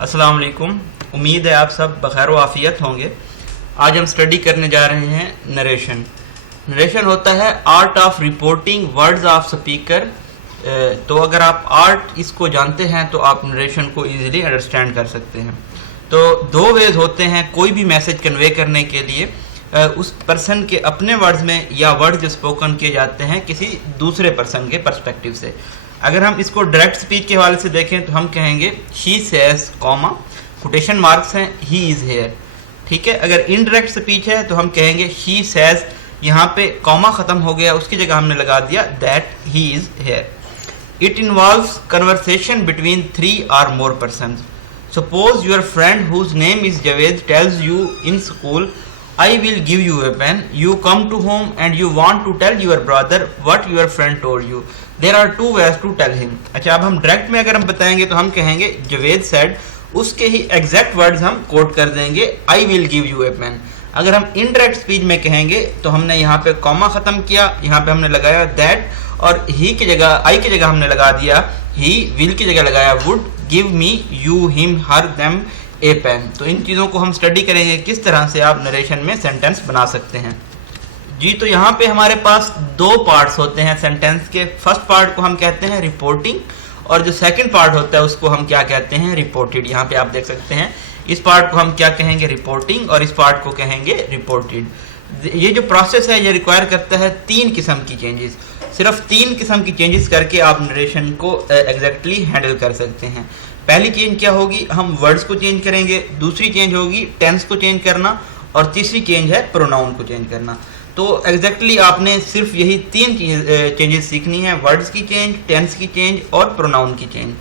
अस्सलाम वालेकुम। उम्मीद है आप सब बखैर आफियत होंगे। आज हम स्टडी करने जा रहे हैं नरेशन। नरेशन होता है art of reporting words of speaker. तो अगर आप आर्ट इसको जानते हैं तो आप नरेशन को इजीली अंडरस्टैंड कर सकते हैं। तो दो वेज होते हैं कोई भी मैसेज कन्वे करने के लिए, उस पर्सन के अपने वर्ड्स में या वर्ड जो स्पोकन किए जाते हैं किसी दूसरे पर्सन के पर्सपेक्टिव से। अगर हम इसको डायरेक्ट स्पीच के हवाले से देखें तो हम कहेंगे she says comma, quotation marks हैं, ही इज हेयर। ठीक है। अगर इनडायरेक्ट स्पीच है तो हम कहेंगे शी सेज, यहाँ पे कॉमा खत्म हो गया, उसकी जगह हमने लगा दिया that he is hair. It involves conversation between 3 or more persons. Suppose your friend whose name is Javed tells you in school, I will give you a pen. You come to home and you want to tell your brother what your friend told you. There are 2 ways to tell him. अच्छा, अब हम direct में अगर हम बताएंगे तो हम कहेंगे जवेद said, उसके ही एग्जैक्ट वर्ड्स हम कोट कर देंगे I will give you a pen. अगर हम इनडायरेक्ट स्पीच में कहेंगे तो हमने यहाँ पे कॉमा खत्म किया, यहाँ पे हमने लगाया दैट, और ही की जगह आई की जगह हमने लगा दिया ही, विल की जगह लगाया would, give me, you, him, her, them a pen. तो इन चीज़ों को हम स्टडी करेंगे किस तरह से आप नरेशन में सेंटेंस बना सकते हैं। जी, तो यहाँ पे हमारे पास 2 पार्ट्स होते हैं सेंटेंस के। फर्स्ट पार्ट को हम कहते हैं रिपोर्टिंग, और जो सेकंड पार्ट होता है उसको हम क्या कहते हैं, रिपोर्टेड। यहाँ पे आप देख सकते हैं इस पार्ट को हम क्या कहेंगे, रिपोर्टिंग, और इस पार्ट को कहेंगे रिपोर्टेड। ये जो प्रोसेस है ये रिक्वायर करता है 3 किस्म की चेंजेस। सिर्फ 3 किस्म की चेंजेस करके आप नरेशन को एग्जैक्टली हैंडल कर सकते हैं। पहली चेंज क्या होगी, हम वर्ड्स को चेंज करेंगे। दूसरी चेंज होगी टेंस को चेंज करना, और तीसरी चेंज है प्रोनाउन को चेंज करना। तो एग्जैक्टली आपने सिर्फ यही 3 चेंजेस सीखनी है, वर्ड्स की चेंज, टेंस की चेंज और प्रोनाउन की चेंज।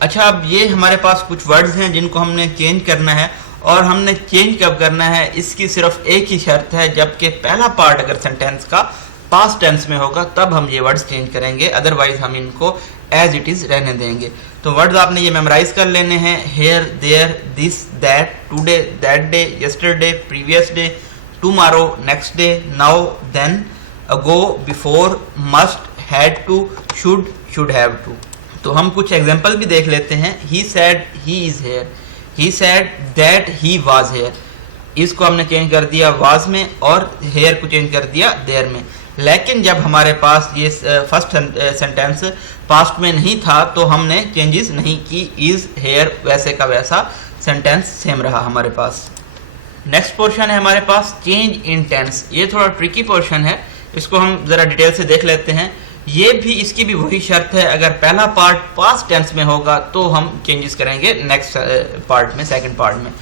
अच्छा, अब ये हमारे पास कुछ वर्ड्स हैं जिनको हमने चेंज करना है, और हमने चेंज कब करना है इसकी सिर्फ एक ही शर्त है, जबकि पहला पार्ट अगर सेंटेंस का पास्ट टेंस में होगा तब हम ये वर्ड्स चेंज करेंगे, अदरवाइज हम इनको एज इट इज रहने देंगे। तो वर्ड्स आपने ये मेमोराइज कर लेने हैं, here, there, this, that, today, that day, yesterday, previous day, tomorrow, next day, now, then, ago, before, must, had to, should have to. तो हम कुछ एग्जांपल भी देख लेते हैं। He said he is here, he said that he was here. इसको हमने change कर दिया वाज में, और हेयर को चेंज कर दिया देयर में। लेकिन जब हमारे पास ये फर्स्ट सेंटेंस पास्ट में नहीं था तो हमने चेंजेस नहीं की, इज हेयर वैसे का वैसा सेंटेंस सेम रहा हमारे पास। नेक्स्ट पोर्शन है हमारे पास चेंज इन टेंस। ये थोड़ा ट्रिकी पोर्शन है, इसको हम जरा डिटेल से देख लेते हैं। ये भी इसकी भी वही शर्त है, अगर पहला पार्ट पास्ट टेंस में होगा तो हम चेंजेस करेंगे नेक्स्ट पार्ट में, सेकंड पार्ट में।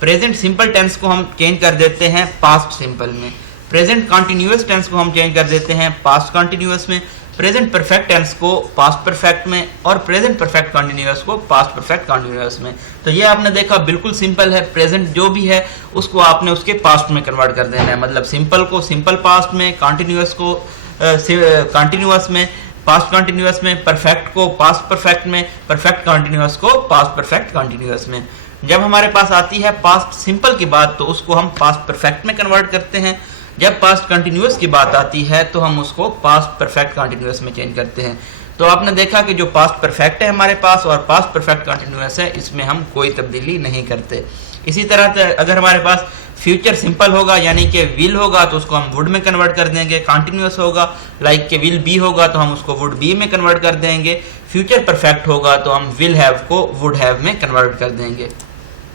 प्रेजेंट सिंपल टेंस को हम चेंज कर देते हैं पास्ट सिंपल में। प्रेजेंट कॉन्टिन्यूअस टेंस को हम चेंज कर देते हैं पास्ट कॉन्टिन्यूअस में। प्रेजेंट परफेक्ट टेंस को पास्ट परफेक्ट में, और प्रेजेंट परफेक्ट कॉन्टिन्यूअस को पास्ट परफेक्ट कॉन्टिन्यूअस में। तो ये आपने देखा बिल्कुल सिंपल है। प्रेजेंट जो भी है उसको आपने उसके पास्ट में कन्वर्ट कर देना है, मतलब सिंपल को सिंपल पास्ट में, कॉन्टिन्यूअस को कॉन्टिन्यूअस में, पास्ट कॉन्टिन्यूअस में, परफेक्ट को पास्ट परफेक्ट में, परफेक्ट कॉन्टिन्यूअस को पास्ट परफेक्ट कॉन्टिन्यूअस में। जब हमारे पास आती है पास्ट सिंपल की बात तो उसको हम पास्ट परफेक्ट में कन्वर्ट करते हैं। जब पास्ट कंटिन्यूअस की बात आती है तो हम उसको पास्ट परफेक्ट कंटिन्यूअस में चेंज करते हैं। तो आपने देखा कि जो पास्ट परफेक्ट है हमारे पास और पास्ट परफेक्ट कंटिन्यूअस है, इसमें हम कोई तब्दीली नहीं करते। इसी तरह से अगर हमारे पास फ्यूचर सिंपल होगा यानी कि विल होगा तो उसको हम वुड में कन्वर्ट कर देंगे। कंटिन्यूअस होगा लाइक के विल बी होगा तो हम उसको वुड बी में कन्वर्ट कर देंगे। फ्यूचर परफेक्ट होगा तो हम विल हैव को वुड हैव में कन्वर्ट कर देंगे।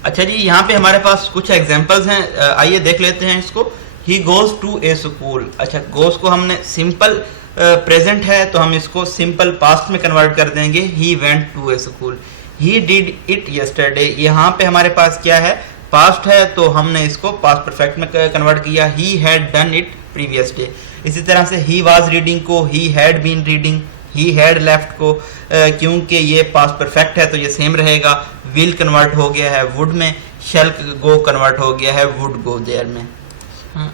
अच्छा जी, यहाँ पे हमारे पास कुछ एग्जांपल्स हैं, आइए देख लेते हैं इसको। He goes to a school. अच्छा, गोज को हमने सिंपल प्रेजेंट है तो हम इसको सिंपल पास्ट में कन्वर्ट कर देंगे, he went to a school. He did it yesterday, यहाँ पे हमारे पास क्या है, पास्ट है तो हमने इसको पास्ट परफेक्ट में कन्वर्ट किया, he had done it previous day. इसी तरह से ही वाज रीडिंग को he had been reading, he had left को क्योंकि ये पास्ट परफेक्ट है तो ये सेम रहेगा, विल कन्वर्ट हो गया है वुड में, शैल गो कन्वर्ट हो गया है वुड गो देयर में।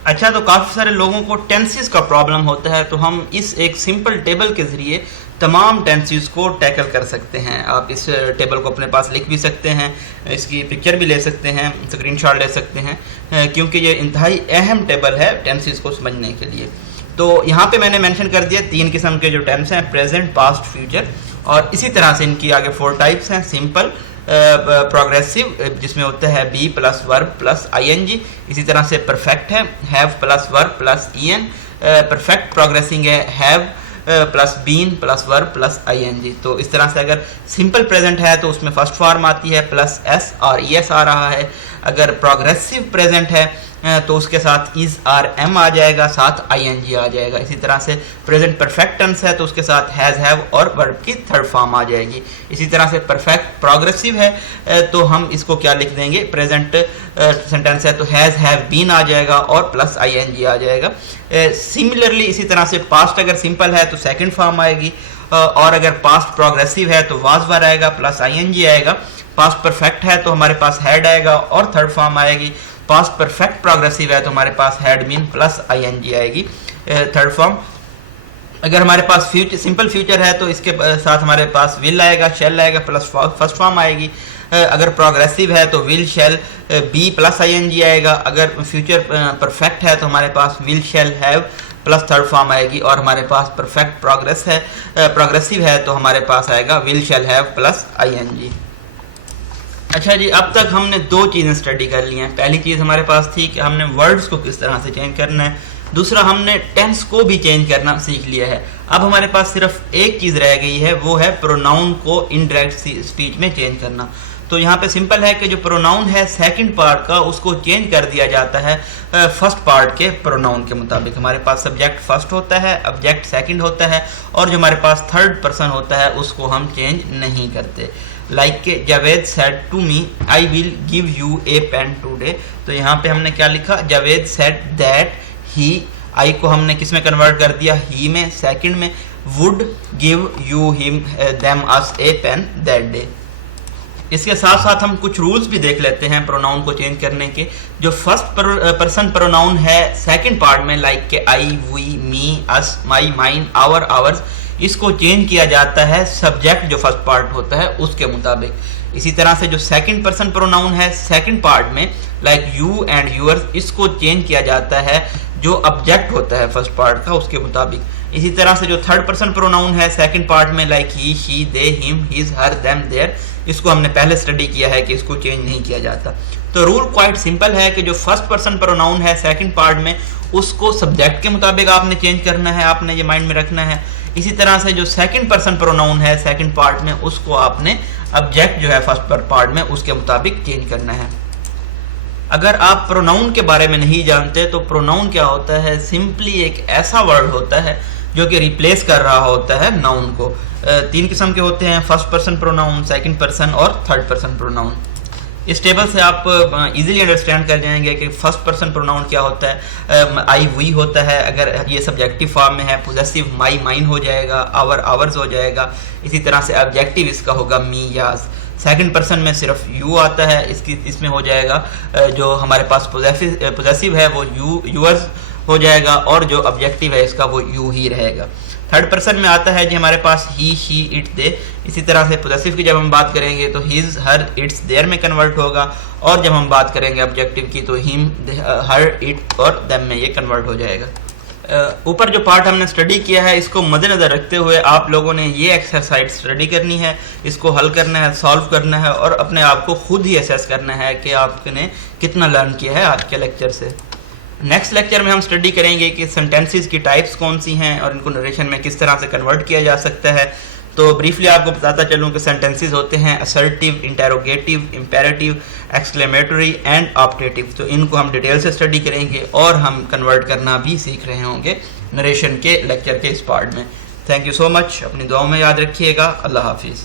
अच्छा, तो काफ़ी सारे लोगों को टेंसेस का प्रॉब्लम होता है, तो हम इस एक सिंपल टेबल के ज़रिए तमाम टेंसेस को टैकल कर सकते हैं। आप इस टेबल को अपने पास लिख भी सकते हैं, इसकी पिक्चर भी ले सकते हैं, स्क्रीनशॉट ले सकते हैं, क्योंकि ये इंतहाई अहम टेबल है टेंसेस को समझने के लिए। तो यहाँ पे मैंने मेंशन कर दिया 3 किस्म के जो टेंस हैं, प्रेजेंट, पास्ट, फ्यूचर, और इसी तरह से इनकी आगे 4 टाइप्स हैं, सिंपल, प्रोग्रेसिव जिसमें होता है be plus verb plus ING। इसी तरह से परफेक्ट है have plus verb plus EN। Perfect progressing है have plus been plus verb plus ING। तो इस तरह से अगर सिंपल प्रेजेंट है तो उसमें फर्स्ट फॉर्म आती है प्लस S और ES आ रहा है। अगर प्रोग्रेसिव प्रेजेंट है तो उसके साथ इज आर एम आ जाएगा, साथ ING आ जाएगा। इसी तरह से प्रेजेंट परफेक्ट टेंस है तो उसके साथ हैज हैव और वर्ब की थर्ड फॉर्म आ जाएगी। इसी तरह से परफेक्ट प्रोग्रेसिव है तो हम इसको क्या लिख देंगे, प्रेजेंट सेंटेंस है तो हैज हैव बीन आ जाएगा और प्लस ING आ जाएगा। सिमिलरली इसी तरह से पास्ट अगर सिंपल है तो सेकंड फॉर्म आएगी, और अगर पास्ट प्रोग्रेसिव है तो वाज वर आएगा प्लस ING आएगा। पास्ट परफेक्ट है तो हमारे पास हैड आएगा और थर्ड फॉर्म आएगी। पास्ट परफेक्ट प्रोग्रेसिव है तो हमारे पास हैड बीन प्लस ING आएगी थर्ड फॉर्म। अगर हमारे पास सिंपल फ्यूचर है तो इसके साथ हमारे पास विल आएगा, शेल आएगा प्लस फर्स्ट फॉर्म आएगी। अगर प्रोग्रेसिव है तो will shall be plus ING आएगा। अगर फ्यूचर परफेक्ट है तो हमारे पास will shall have plus third form आएगी। और हमारे पास परफेक्ट प्रोग्रेसिव है तो हमारे पास आएगा will shall have plus ING। अच्छा जी, अब तक हमने दो चीज़ें स्टडी कर ली हैं। पहली चीज़ हमारे पास थी कि हमने वर्ड्स को किस तरह से चेंज करना है, दूसरा हमने टेंस को भी चेंज करना सीख लिया है। अब हमारे पास सिर्फ एक चीज़ रह गई है, वो है प्रोनाउन को इनडायरेक्ट स्पीच में चेंज करना। तो यहाँ पे सिंपल है कि जो प्रोनाउन है सेकंड पार्ट का उसको चेंज कर दिया जाता है फर्स्ट पार्ट के प्रोनाउन के मुताबिक। हमारे पास सब्जेक्ट फर्स्ट होता है, ऑब्जेक्ट सेकंड होता है, और जो हमारे पास थर्ड पर्सन होता है उसको हम चेंज नहीं करते। लाइक के Javed said to me I will give you a pen today. तो यहाँ पे हमने क्या लिखा, Javed said that he, I को हमने किस में कन्वर्ट कर दिया, ही में। सेकंड में would give you him them us a pen that day. इसके साथ साथ हम कुछ रूल्स भी देख लेते हैं प्रोनाउन को चेंज करने के। जो फर्स्ट पर्सन प्रोनाउन है सेकंड पार्ट में, लाइक के I, we, me, us, my, mine, our, ours, इसको चेंज किया जाता है सब्जेक्ट जो फर्स्ट पार्ट होता है उसके मुताबिक। इसी तरह से जो सेकंड पर्सन प्रोनाउन है सेकंड पार्ट में, लाइक यू एंड यूअर्स, इसको चेंज किया जाता है जो ऑब्जेक्ट होता है फर्स्ट पार्ट का उसके मुताबिक। इसी तरह से जो थर्ड पर्सन प्रोनाउन है सेकंड पार्ट में, like he, she, they, him, his, her, them, their, इसको हमने पहले स्टडी किया है कि इसको चेंज नहीं किया जाता। तो रूल क्वाइट सिंपल है कि जो फर्स्ट पर्सन प्रोनाउन है सेकंड पार्ट में उसको सब्जेक्ट के मुताबिक आपने चेंज करना है, आपने ये माइंड में रखना है। इसी तरह से जो सेकंड पर्सन प्रोनाउन है सेकंड पार्ट में उसको आपने ऑब्जेक्ट जो है फर्स्ट पार्ट में उसके मुताबिक चेंज करना है। अगर आप प्रोनाउन के बारे में नहीं जानते तो प्रोनाउन क्या होता है, सिंपली एक ऐसा वर्ड होता है जो कि रिप्लेस कर रहा होता है नाउन को। तीन किस्म के होते हैं, first person pronoun, second person और थर्ड पर्सन प्रोनाउन। इस टेबल से आप इजीली अंडरस्टैंड कर जाएंगे कि फर्स्ट पर्सन प्रोनाउन क्या होता है। आई, वी होता है, अगर ये सब्जेक्टिव फॉर्म में है। पोजेसिव माई, माइन हो जाएगा, आवर, आवर्स हो जाएगा। इसी तरह से ऑब्जेक्टिव इसका होगा मी, याज। सेकंड पर्सन में सिर्फ यू आता है, इसमें हो जाएगा जो हमारे पास पोजेसिव है वो यूअर्स हो जाएगा, और जो ऑब्जेक्टिव है इसका वो यू ही रहेगा। थर्ड पर्सन में आता है जी हमारे पास ही, शी, इट, दे। इसी तरह से पोजेसिव की जब हम बात करेंगे तो हिज, हर, इट्स, देयर में कन्वर्ट होगा, और जब हम बात करेंगे ऑब्जेक्टिव की तो हिम, हर, इट और देम में ये कन्वर्ट हो जाएगा। ऊपर जो पार्ट हमने स्टडी किया है इसको मद्देनजर रखते हुए आप लोगों ने ये एक्सरसाइज स्टडी करनी है, इसको हल करना है, सॉल्व करना है, और अपने आप को खुद ही असेस करना है कि आपने कितना लर्न किया है आज के लेक्चर से। नेक्स्ट लेक्चर में हम स्टडी करेंगे कि सेंटेंसेस की टाइप्स कौन सी हैं और इनको नरेशन में किस तरह से कन्वर्ट किया जा सकता है। तो ब्रीफली आपको बताता चलूँ कि सेंटेंसेस होते हैं assertive, interrogative, imperative, exclamatory and optative. तो इनको हम डिटेल से स्टडी करेंगे और हम कन्वर्ट करना भी सीख रहे होंगे नरेशन के लेक्चर के इस पार्ट में। थैंक यू सो मच, अपनी दुआओं में याद रखिएगा। अल्लाह हाफिज़।